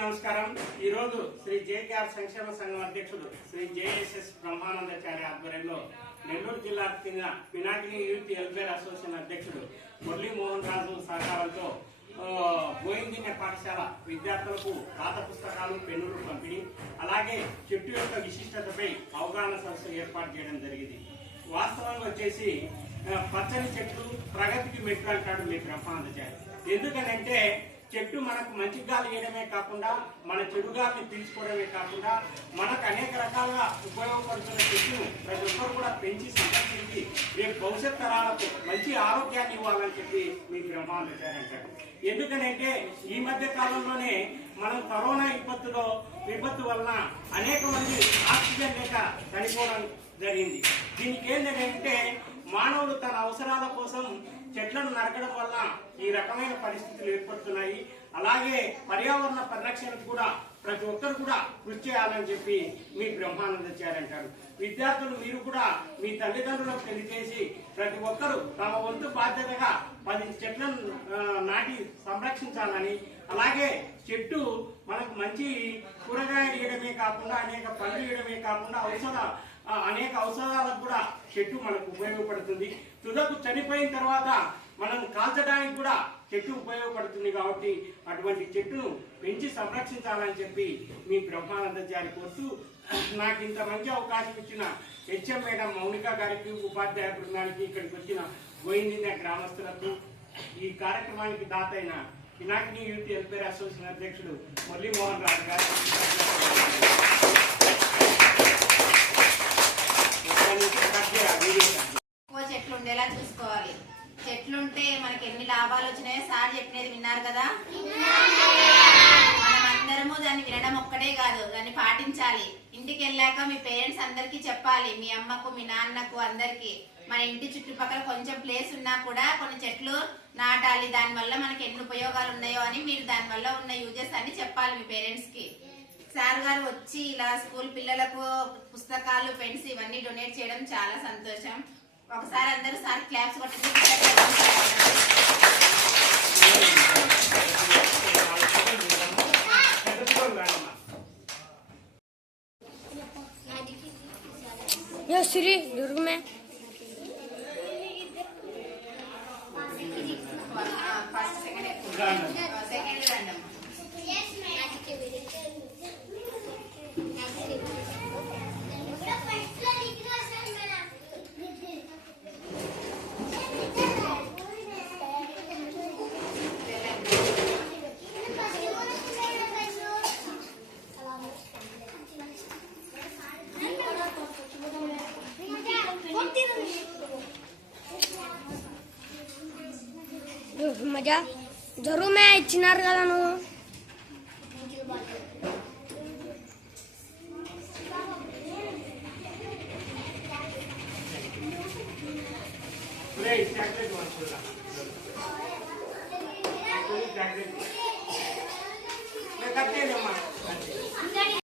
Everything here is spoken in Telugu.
నమస్కారం। ఈ రోజు శ్రీ జేకేఆర్ సంక్షేమ సంఘం అధ్యక్షుడు శ్రీ జేఎస్ఎస్ బ్రహ్మానందాచారి ఆధ్వర్యంలో నెల్లూరు జిల్లాకు చెందిన పినాకిని యూత్ వెల్ఫేర్ అసోసియేషన్ అధ్యక్షుడు మురళీ మోహన్ రాజు సహకారంతో గోయిందిన్య పాఠశాల విద్యార్థులకు పాత పుస్తకాలు పెన్నులు పంపిణీ, అలాగే చెట్టు యొక్క విశిష్టతపై అవగాహన సదస్సు ఏర్పాటు చేయడం జరిగింది। వాస్తవంగా వచ్చేసి పచ్చని చెట్లు ప్రగతికి మెట్లు అంటాడు మీ బ్రహ్మానందాచారి। ఎందుకనంటే చెట్టు మనకు మంచి గాలి ఇవ్వడమే కాకుండా మన చెడు గాలిని పీల్చుకోవడమే కాకుండా మనకు అనేక రకాలుగా ఉపయోగపడుతున్న చెట్టును ప్రతి ఒక్కరు కూడా పెంచి సంరక్షించి రేపు భవిష్యత్ తరాలకు మంచి ఆరోగ్యాన్ని ఇవ్వాలని చెప్పి మీ బ్రహ్మానందాచారి అంటారు। ఎందుకనంటే ఈ మధ్య కాలంలోనే మనం కరోనా విపత్తు వలన అనేక మంది ఆక్సిజన్ లేక చనిపోవడం జరిగింది। దీనికి ఏంటంటే మానవులు తన అవసరాల కోసం చెట్లను నరకడం వల్ల ఈ రకమైన పరిస్థితులు ఏర్పడుతున్నాయి। అలాగే పర్యావరణ పరిరక్షణకు కూడా ప్రతి ఒక్కరు కూడా కృషి చేయాలని చెప్పి మీ బ్రహ్మానందాచారి అంటారు। విద్యార్థులు మీరు కూడా మీ తల్లిదండ్రులకు తెలియజేసి ప్రతి ఒక్కరు తమ వంతు బాధ్యతగా 10 చెట్లను నాటి సంరక్షించాలని, అలాగే చెట్టు మనకు మంచి కూరగాయలు ఇవ్వడమే కాకుండా అనేక పనులు ఇవ్వడమే కాకుండా అనేక ఔషధాలకు కూడా చెట్టు మనకు ఉపయోగపడుతుంది। తుదకు చనిపోయిన తర్వాత మనం కాల్చడానికి కూడా చెట్టు ఉపయోగపడుతుంది కాబట్టి అటువంటి చెట్టును పెంచి సంరక్షించాలని చెప్పి మీ బ్రహ్మానందాచారి కోరుతూ, నాకు ఇంత మంచి అవకాశం ఇచ్చిన హెచ్ఎం మేడం మౌనిక గారికి, ఉపాధ్యాయ బృందానికి, ఇక్కడికి వచ్చిన గోయిందిన్య గ్రామస్తులకు, ఈ కార్యక్రమానికి దాతైన పినాకిని యూత్ వెల్ఫేర్ అసోసియేషన్ అధ్యక్షుడు మురళీ మోహన్ రాజు గారు, చెట్లు ఉండేలా చూసుకోవాలి। చెట్లుంటే మనకి ఎన్ని లాభాలు వచ్చినాయో సార్ చెప్పినది విన్నారు కదా। మనం అందరము దాన్ని వినడం ఒక్కటే కాదు, దాన్ని పాటించాలి। ఇంటికి వెళ్ళాక మీ పేరెంట్స్ అందరికి చెప్పాలి, మీ అమ్మకు, మీ నాన్నకు, అందరికి మన ఇంటి చుట్టుపక్కల కొంచెం ప్లేస్ ఉన్నా కూడా కొన్ని చెట్లు నాటాలి, దాని వల్ల మనకి ఎన్ని ఉపయోగాలు ఉన్నాయో అని మీరు దాని వల్ల ఉన్న యూజెస్ అన్ని చెప్పాలి మీ పేరెంట్స్ కి। సార్ గారు వచ్చి ఇలా స్కూల్ పిల్లలకు పుస్తకాలు, పెన్స్ ఇవన్నీ డొనేట్ చేయడం చాలా సంతోషం। ఒకసారి అందరూ సార్ క్లాప్స్ కొట్టండి। यो श्री दुर्ग में फर्स्ट सेकंड रैंडम मजा जरूर मैं इచ్చినారు కదా నువ్వు। చాక్లెట్